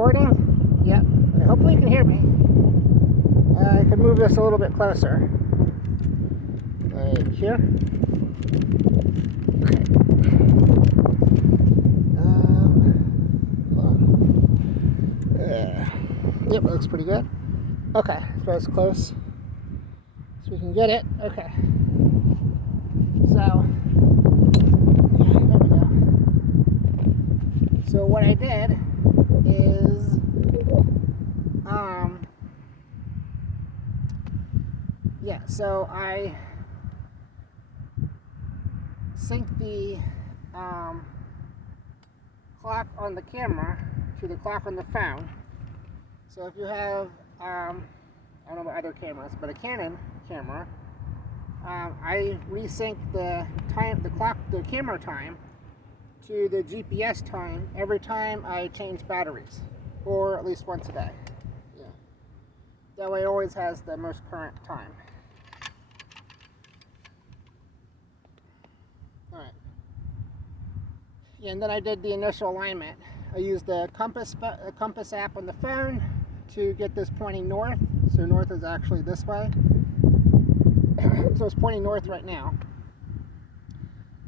recording? Yep. Hopefully you can hear me. I can move this a little bit closer. Like here. Okay. Hold on. Yep, that looks pretty good. Okay, so as close as we can get it. Okay. So, yeah, there we go. So what I did is, so I synced the clock on the camera to the clock on the phone. So if you have, I don't know about other cameras, but a Canon camera, I resync the time, the camera time to the GPS time every time I change batteries, or at least once a day. Yeah. That way it always has the most current time. Alright. Yeah, and then I did the initial alignment. I used the compass app on the phone to get this pointing north. So north is actually this way. So it's pointing north right now.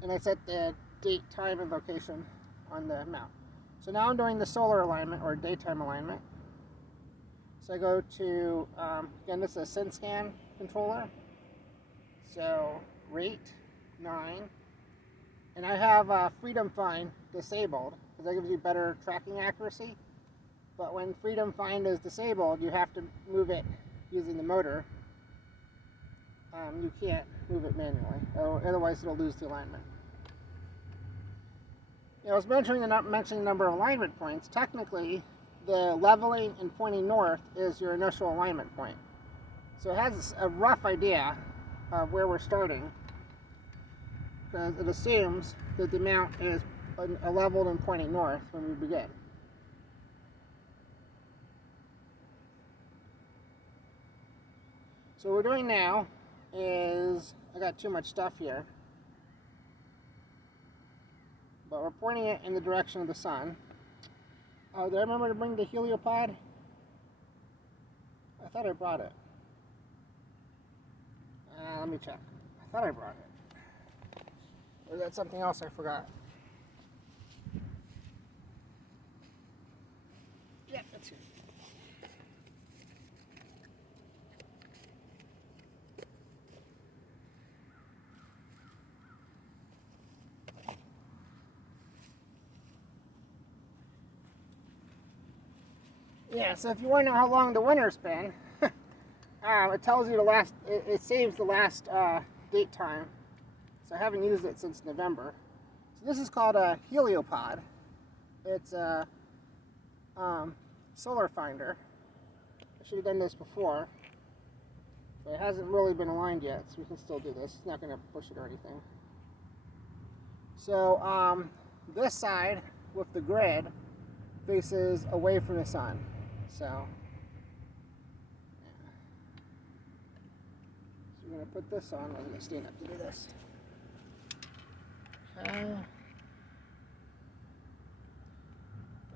And I set the date, time, and location on the map. So now I'm doing the solar alignment, or daytime alignment. So I go to, again, this is a SynScan controller. So rate 9. And I have Freedom Find disabled, because that gives you better tracking accuracy. But when Freedom Find is disabled, you have to move it using the motor. You can't move it manually, otherwise it'll lose the alignment. I was mentioning the number of alignment points. Technically, the leveling and pointing north is your initial alignment point. So it has a rough idea of where we're starting, because it assumes that the mount is leveled and pointing north when we begin. So what we're doing now is, I got too much stuff here, but we're pointing it in the direction of the sun. Oh, did I remember to bring the heliopod? I thought I brought it. Let me check. I thought I brought it. Or is that something else I forgot? Yeah, that's it. Yeah, so if you want to know how long the winter's been, it tells you it saves the last date time. So I haven't used it since November. So this is called a heliopod. It's a solar finder. I should have done this before, but it hasn't really been aligned yet, so we can still do this. It's not going to push it or anything. So this side with the grid faces away from the sun. So, yeah. So we're going to put this on. I'm going to stand up to do this. Okay.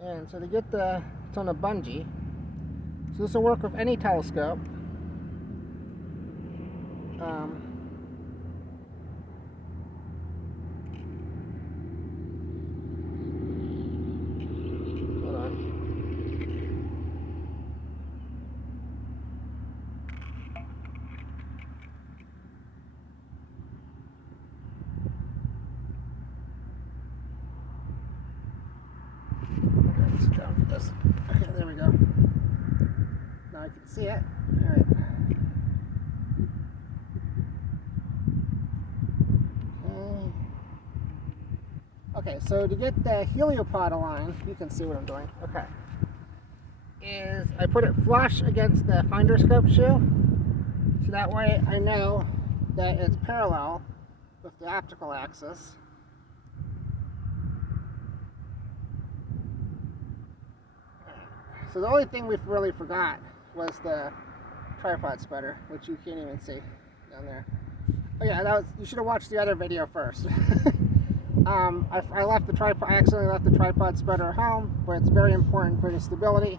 And so to get it's on a bungee. So this will work with any telescope. Down for this. Okay, there we go. Now I can see it. Alright. Okay, so to get the heliopod aligned, you can see what I'm doing. Okay. Is I put it flush against the finder scope shoe, so that way I know that it's parallel with the optical axis. So the only thing we really forgot was the tripod spreader, which you can't even see down there. Oh yeah, you should have watched the other video first. I left the tripod. I accidentally left the tripod spreader at home, but it's very important for the stability.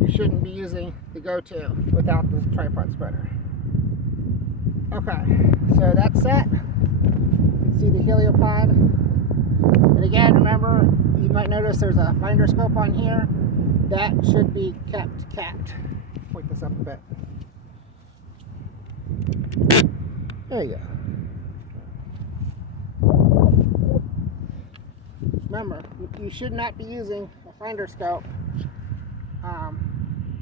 You shouldn't be using the go-to without this tripod spreader. Okay, so that's set. You can see the heliopod. And again, remember, you might notice there's a finder scope on here. That should be kept capped. Point this up a bit. There you go. Remember, you should not be using a finder scope.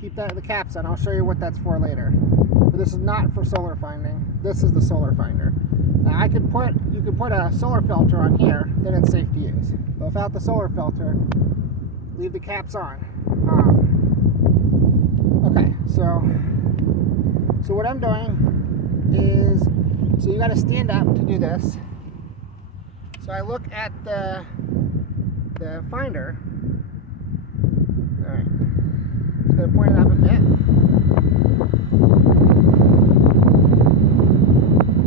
Keep the caps on. I'll show you what that's for later. But this is not for solar finding. This is the solar finder. Now you could put a solar filter on here, then it's safe to use. But without the solar filter, leave the caps on. Okay, so what I'm doing is, so you got to stand up to do this. So I look at the finder. All right, just gonna point it up a bit.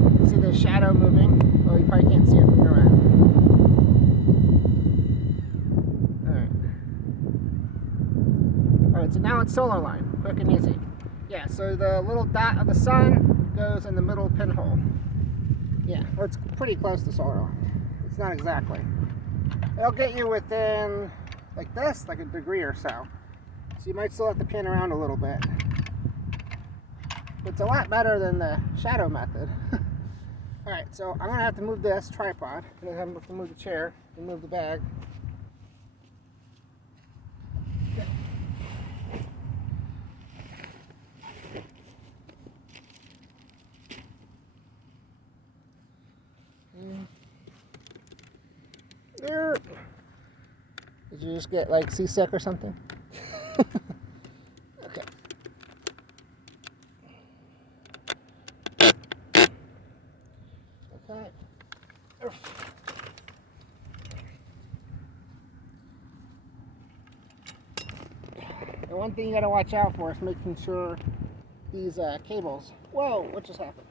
You can see the shadow moving. Well, you probably can't see it from your end. All right, so now it's solar line, quick and easy. Yeah, so the little dot of the sun goes in the middle pinhole. Yeah, well, it's pretty close to solar line. It's not exactly. It'll get you within, like this, like a degree or so. So you might still have to pan around a little bit. It's a lot better than the shadow method. All right, so I'm gonna have to move this tripod. I'm gonna have to move the chair and move the bag. There. Did you just get like seasick or something? Okay. Okay. And one thing you gotta watch out for is making sure these cables. Whoa, what just happened?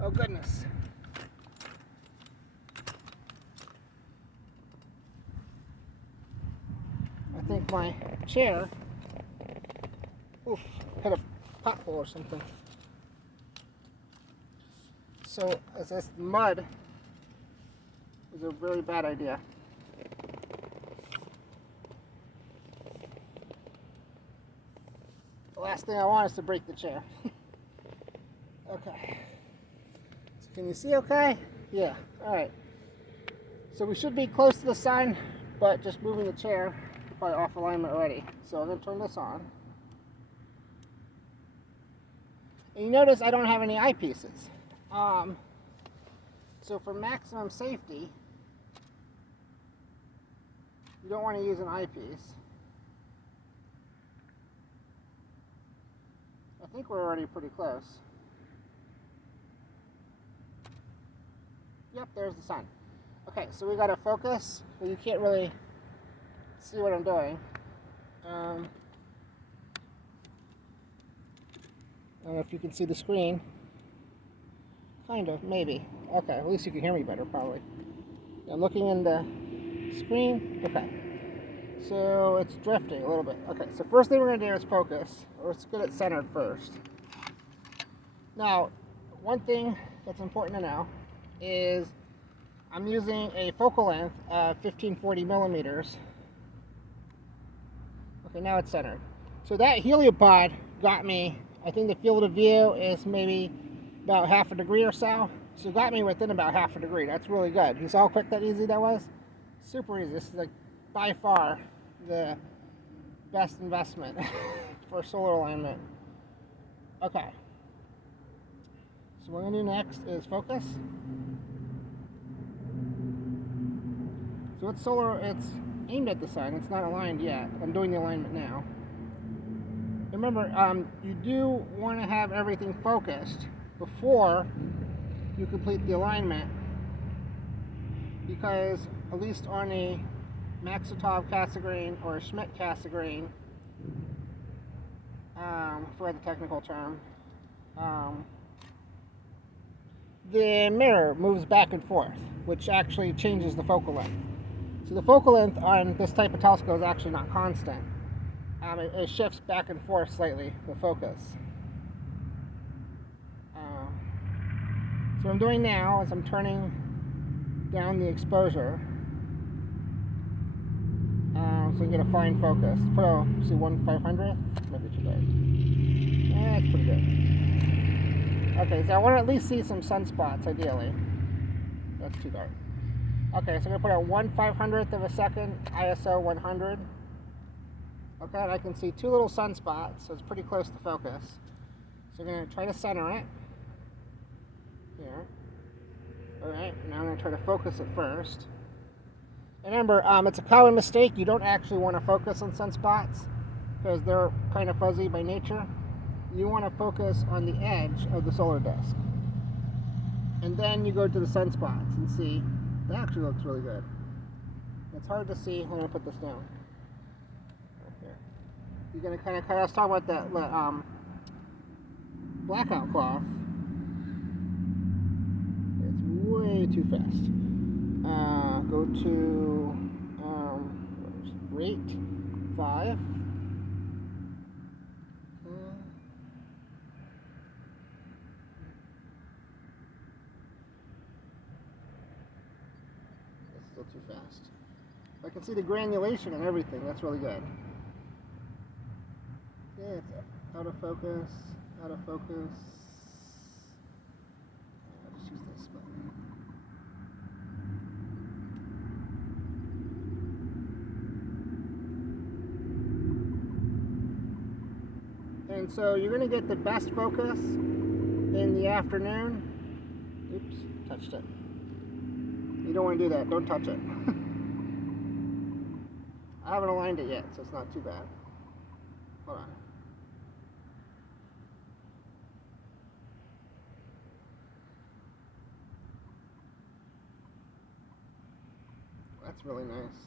Oh goodness. I think my chair hit a pothole or something. So, as this mud is a very bad idea. The last thing I want is to break the chair. Okay. So can you see okay? Yeah, alright. So we should be close to the sun, but just moving the chair. Probably off alignment already. So I'm going to turn this on. And you notice I don't have any eyepieces. So for maximum safety, you don't want to use an eyepiece. I think we're already pretty close. Yep, there's the sun. Okay, so we got to focus, but you can't really see what I'm doing. I don't know if you can see the screen. Kind of, maybe. Okay, at least you can hear me better, probably. I'm looking in the screen. Okay. So it's drifting a little bit. Okay, so first thing we're going to do is focus. Let's get it centered first. Now, one thing that's important to know is I'm using a focal length of 1540 millimeters. Okay, now it's centered. So that heliopod got me, I think the field of view is maybe about half a degree or so. So it got me within about half a degree. That's really good. You saw how quick that easy that was? Super easy. This is like by far the best investment for solar alignment. Okay. So what I'm going to do next is focus. So it's solar, it's aimed at the sun. It's not aligned yet. I'm doing the alignment now. Remember, you do want to have everything focused before you complete the alignment, because at least on a Maxitov Cassegrain or a Schmidt Cassegrain, for the technical term, the mirror moves back and forth, which actually changes the focal length. So the focal length on this type of telescope is actually not constant. It shifts back and forth slightly, the focus. So what I'm doing now is I'm turning down the exposure so you get a fine focus. Put a, see, 1/500th? Maybe too dark. Yeah, that's pretty good. Okay, so I want to at least see some sunspots, ideally. That's too dark. Okay, so I'm going to put a 1/500th of a second, ISO 100. Okay, and I can see two little sunspots, so it's pretty close to focus. So I'm going to try to center it. Here. Alright, now I'm going to try to focus it first. And remember, it's a common mistake. You don't actually want to focus on sunspots because they're kind of fuzzy by nature. You want to focus on the edge of the solar disk. And then you go to the sunspots and see. That actually looks really good. It's hard to see. I'm going to put this down. Here. You're going to kind of, I was talking about that blackout cloth. It's way too fast. Go to rate 5. It's still too fast. I can see the granulation and everything. That's really good. Yeah, it's out of focus. Out of focus. I'll just use this button. And so you're going to get the best focus in the afternoon. Oops, touched it. You don't want to do that. Don't touch it. I haven't aligned it yet, so it's not too bad. Hold on. That's really nice.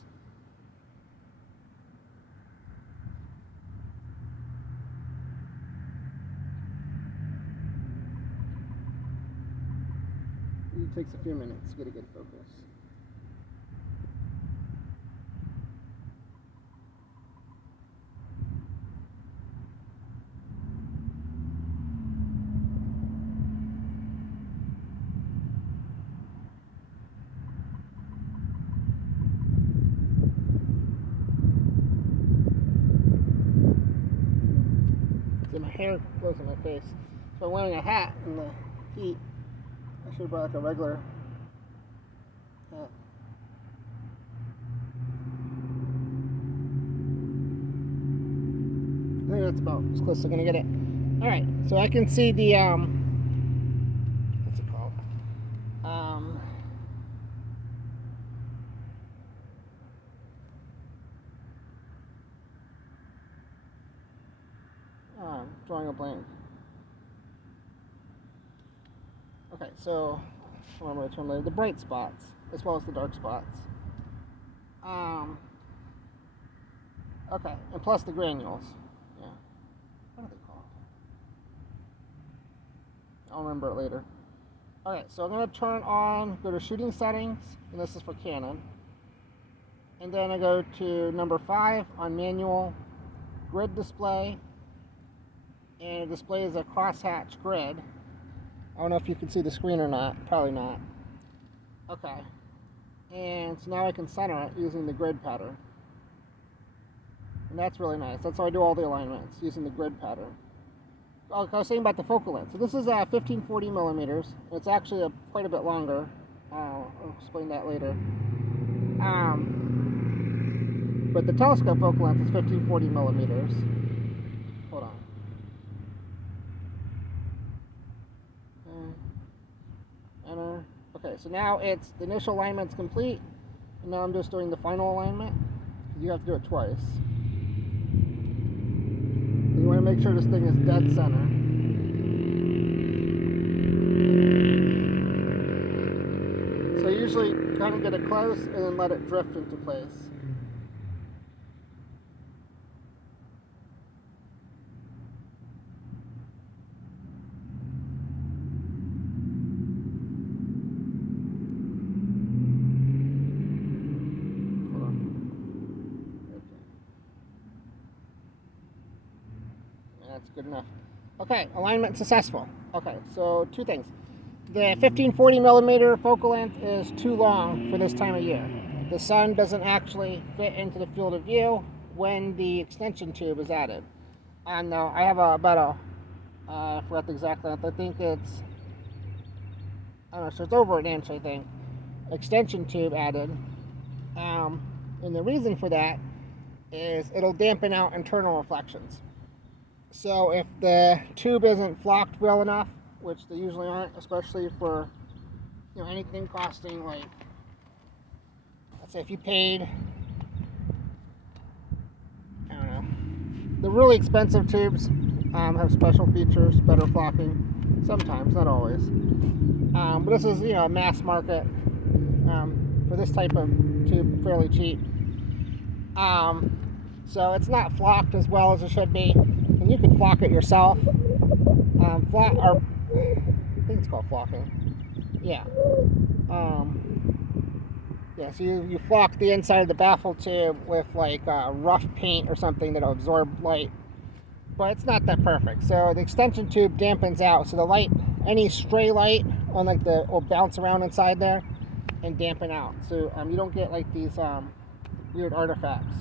It takes a few minutes to get a good focus. See, my hair blows in my face. So I'm wearing a hat in the heat. I should have brought like a regular hat. I think that's about as close as I'm gonna get it. Alright, so I can see the what's it called? Drawing a blank. Okay, so I remember to turn later. The bright spots as well as the dark spots. Okay, and plus the granules. Yeah. What are they called? I'll remember it later. Alright, so I'm going to turn on, go to shooting settings, and this is for Canon. And then I go to number 5 on manual, grid display, and it displays a crosshatch grid. I don't know if you can see the screen or not, probably not. Okay, and so now I can center it using the grid pattern. And that's really nice. That's how I do all the alignments, using the grid pattern. Oh, I was saying about the focal length. So this is 1540 millimeters. It's actually quite a bit longer. I'll explain that later. But the telescope focal length is 1540 millimeters. Hold on. Enter. Okay, so now it's the initial alignment's complete, and now I'm just doing the final alignment. You have to do it twice. You want to make sure this thing is dead center. So usually kind of get it close and then let it drift into place. good enough. Okay, alignment successful. Okay, so two things. The 1540 millimeter focal length is too long for this time of year. The sun doesn't actually fit into the field of view when the extension tube is added. And I have I forgot the exact length. I think it's, I don't know, so it's over an inch, I think. Extension tube added. And the reason for that is it'll dampen out internal reflections. So if the tube isn't flocked well enough, which they usually aren't, especially for anything costing, like, let's say if you paid, I don't know, the really expensive tubes have special features, better flocking, sometimes, not always. But this is a mass market for this type of tube, fairly cheap. So it's not flocked as well as it should be, and you can flock it yourself. I think it's called flocking. Yeah. So you flock the inside of the baffle tube with like rough paint or something that'll absorb light, but it's not that perfect. So the extension tube dampens out, so the light, any stray light on will bounce around inside there and dampen out. So you don't get like these weird artifacts.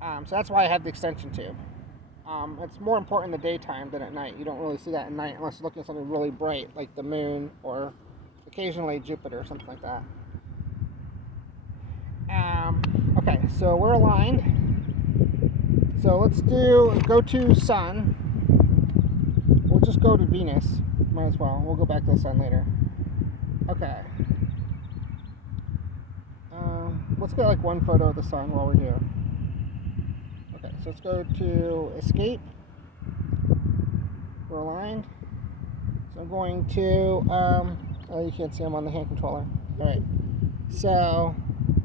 So that's why I have the extension tube. It's more important in the daytime than at night. You don't really see that at night unless you're looking at something really bright, like the moon or occasionally Jupiter or something like that. Okay, so we're aligned. So let's go to sun. We'll just go to Venus. Might as well. We'll go back to the sun later. Okay. Let's get like one photo of the sun while we're here. Okay, so let's go to escape. We're aligned. So I'm going to, oh, you can't see I'm on the hand controller. Alright. So,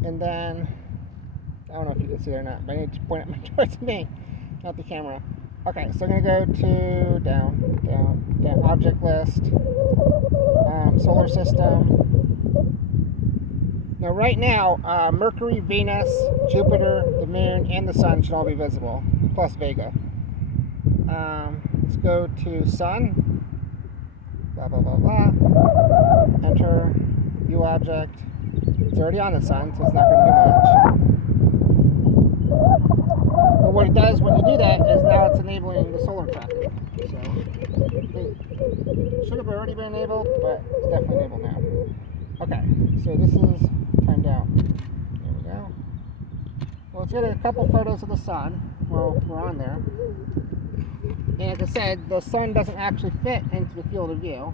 and then, I don't know if you can see it or not, but I need to point it towards me, not the camera. Okay, so I'm going to go to down, object list, solar system. Now right now, Mercury, Venus, Jupiter, the Moon, and the Sun should all be visible, plus Vega. Let's go to Sun, blah, blah, blah, blah, enter, view object. It's already on the Sun, so it's not going to do much. But what it does when you do that is now it's enabling the solar tracking. So it should have already been enabled, but it's definitely enabled now. Okay, so this is timed out. There we go. Well, let's get a couple photos of the sun while we're on there. And like I said, the sun doesn't actually fit into the field of view,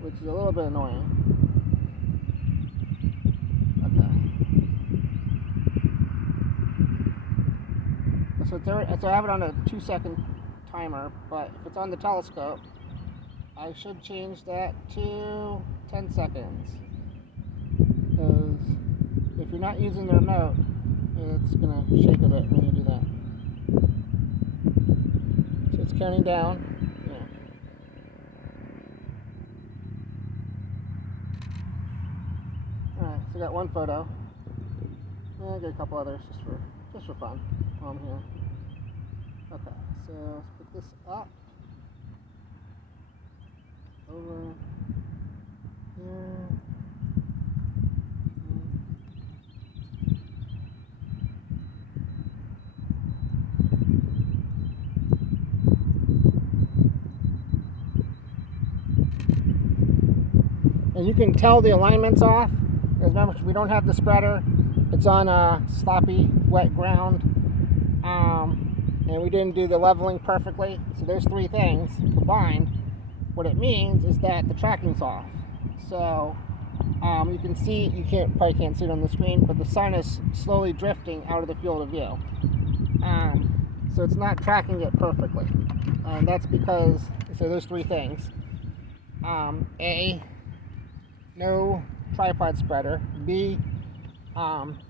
which is a little bit annoying. Okay. So I have it on a 2-second timer, but if it's on the telescope, I should change that to 10 seconds. Because if you're not using the remote, it's going to shake a bit when you do that. So it's counting down. Yeah. Alright, so I got one photo. I got a couple others just for fun while I'm here. Okay, so let's put this up. Over here. And you can tell the alignment's off, because remember, we don't have the spreader. It's on a sloppy, wet ground. And we didn't do the leveling perfectly. So there's three things combined. What it means is that the tracking's off. So you can see, probably can't see it on the screen, but the sun is slowly drifting out of the field of view. So it's not tracking it perfectly. That's because, so there's three things. A, no tripod spreader. B,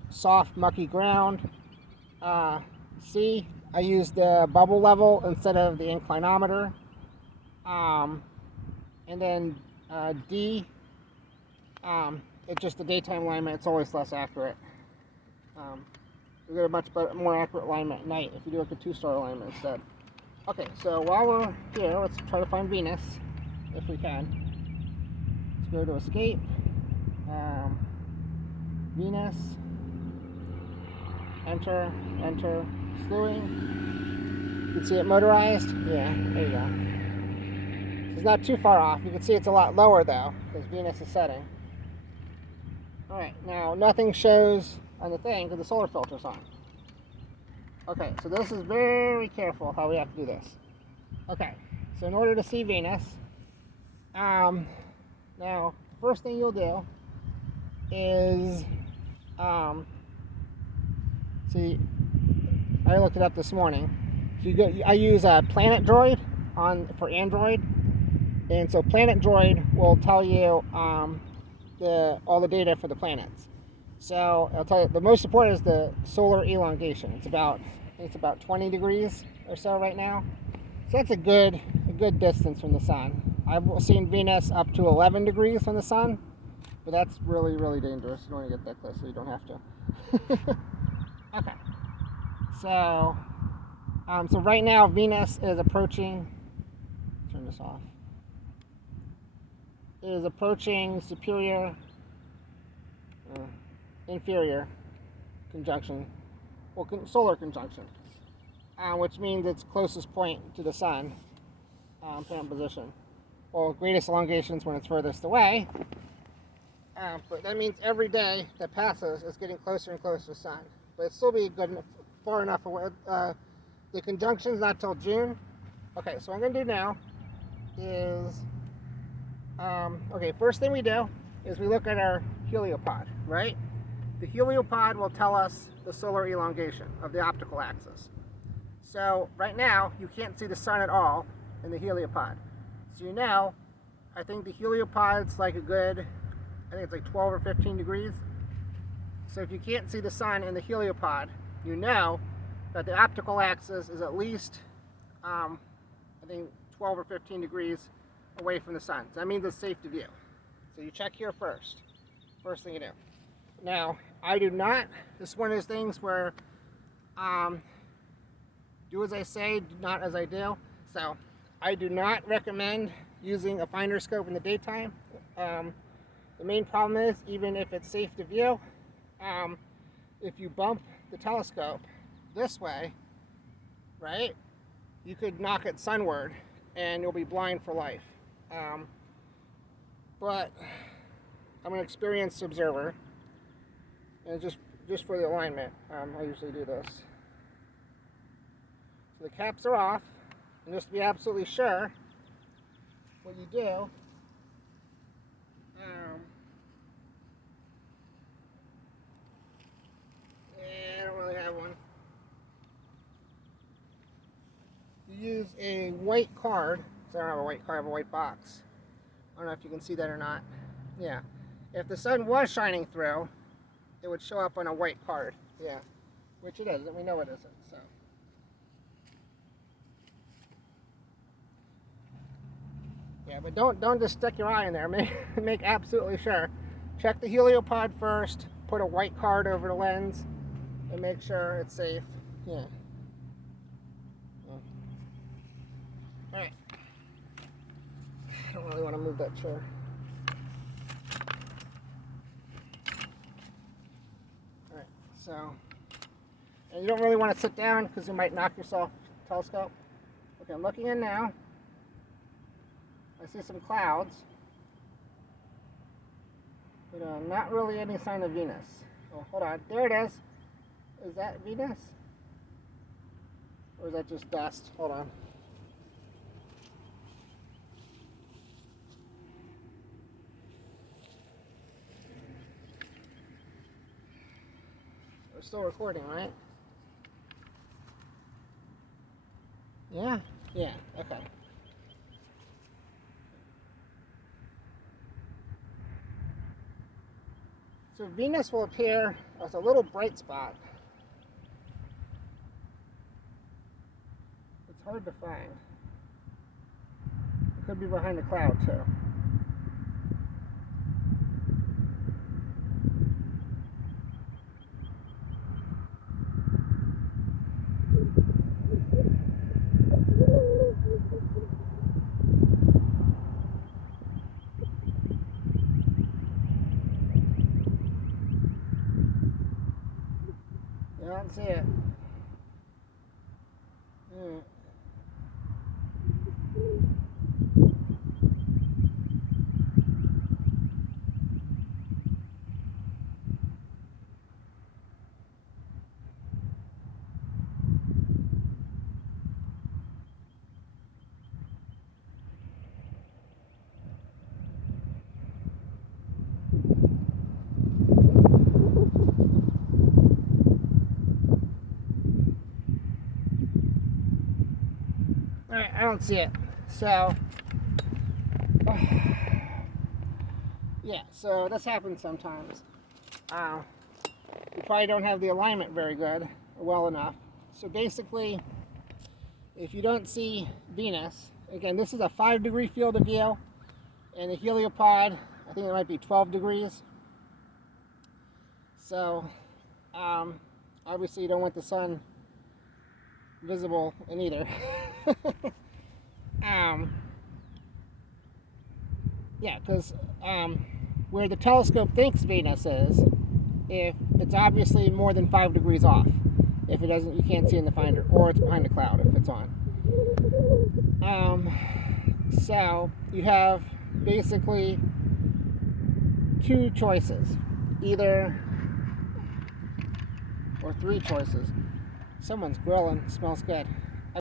soft, mucky ground. C, I used the bubble level instead of the inclinometer. And then D, it's just the daytime alignment, it's always less accurate. You get a much better, more accurate alignment at night if you do like a 2-star alignment instead. Okay, so while we're here, let's try to find Venus, if we can. Let's go to escape. Venus. Enter, slewing. You can see it motorized. Yeah, there you go. So it's not too far off. You can see it's a lot lower though, because Venus is setting. Alright, now nothing shows on the thing because the solar filter's on. Okay, so this is very careful how we have to do this. Okay, so in order to see Venus, now the first thing you'll do is, see, I looked it up this morning. So I use a Planet Droid for Android, and so Planet Droid will tell you all the data for the planets. So I'll tell you, the most important is the solar elongation. It's about 20 degrees or so right now. So that's a good distance from the sun. I've seen Venus up to 11 degrees from the sun, but that's really, really dangerous. You don't want to get that close, so you don't have to. Okay. So right now Venus is approaching. Turn this off. It is approaching inferior conjunction, well, solar conjunction, which means its closest point to the sun, parent position. Well, greatest elongation is when it's furthest away, but that means every day that passes is getting closer and closer to the sun. But it's still be far enough away. The conjunction's not till June. Okay, so what I'm going to do now is, okay, first thing we do is we look at our heliopod, right? The heliopod will tell us the solar elongation of the optical axis. So right now, you can't see the sun at all in the heliopod. So I think the heliopod's like I think it's like 12 or 15 degrees. So if you can't see the sun in the heliopod, you know that the optical axis is at least, I think 12 or 15 degrees away from the sun. So that means it's safe to view. So you check here first thing you do. Now, I do not, this is one of those things where do as I say, not as I do. So I do not recommend using a finder scope in the daytime. The main problem is, even if it's safe to view, if you bump the telescope this way, right, you could knock it sunward and you'll be blind for life. But I'm an experienced observer, and just for the alignment, I usually do this. So the caps are off, and just to be absolutely sure, what you do, I don't really have one. You use a white card. So I don't have a white card, I have a white box. I don't know if you can see that or not. Yeah. If the sun was shining through, it would show up on a white card. Yeah. Which it isn't. We know it isn't. So. Yeah, but don't just stick your eye in there. Make absolutely sure. Check the heliopod first. Put a white card over the lens, and make sure it's safe. Yeah. All right. I don't really want to move that chair. All right. So, and you don't really want to sit down because you might knock yourself telescope. Okay, I'm looking in now. I see some clouds, but not really any sign of Venus. Oh, hold on. There it is. Is that Venus? Or is that just dust? Hold on. We're still recording, right? Yeah? Yeah, okay. So Venus will appear as a little bright spot. It's hard to find. It could be behind the cloud too. don't see it. Hmm. Alright, I don't see it. So, yeah, so this happens sometimes. You probably don't have the alignment very good, or well enough. So basically, if you don't see Venus, again, this is a 5-degree field of view, and the heliopod, I think it might be 12 degrees. So, obviously you don't want the sun visible in either. Yeah, because where the telescope thinks Venus is, if it's obviously more than 5 degrees off. If it doesn't, you can't see in the finder, or it's behind a cloud if it's on. So you have basically 2 choices, either, or 3 choices. Someone's grilling, smells good.